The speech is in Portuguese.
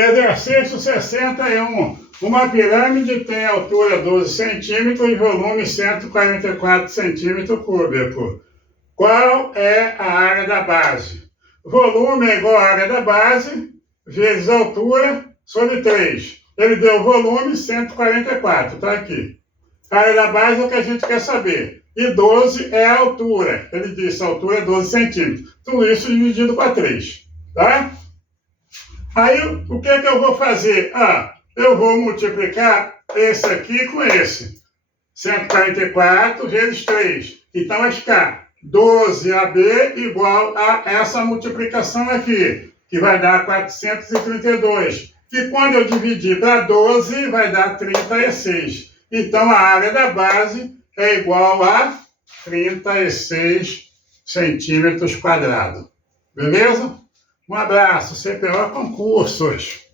Exercício 61. Uma pirâmide tem altura 12 centímetros e volume 144 centímetros cúbicos. Qual é a área da base? Volume é igual à área da base, vezes altura, sobre 3. Ele deu volume 144, está aqui. A área da base é o que a gente quer saber. E 12 é a altura. Ele disse a altura é 12 centímetros. Tudo isso dividido para 3. Tá? Aí, o que é que eu vou fazer? Eu vou multiplicar esse aqui com esse. 144 vezes 3. Então, vai ficar 12AB igual a essa multiplicação aqui, que vai dar 432. Que quando eu dividir para 12, vai dar 36. Então, a área da base é igual a 36 centímetros quadrados. Beleza? Um abraço, CPO Concursos.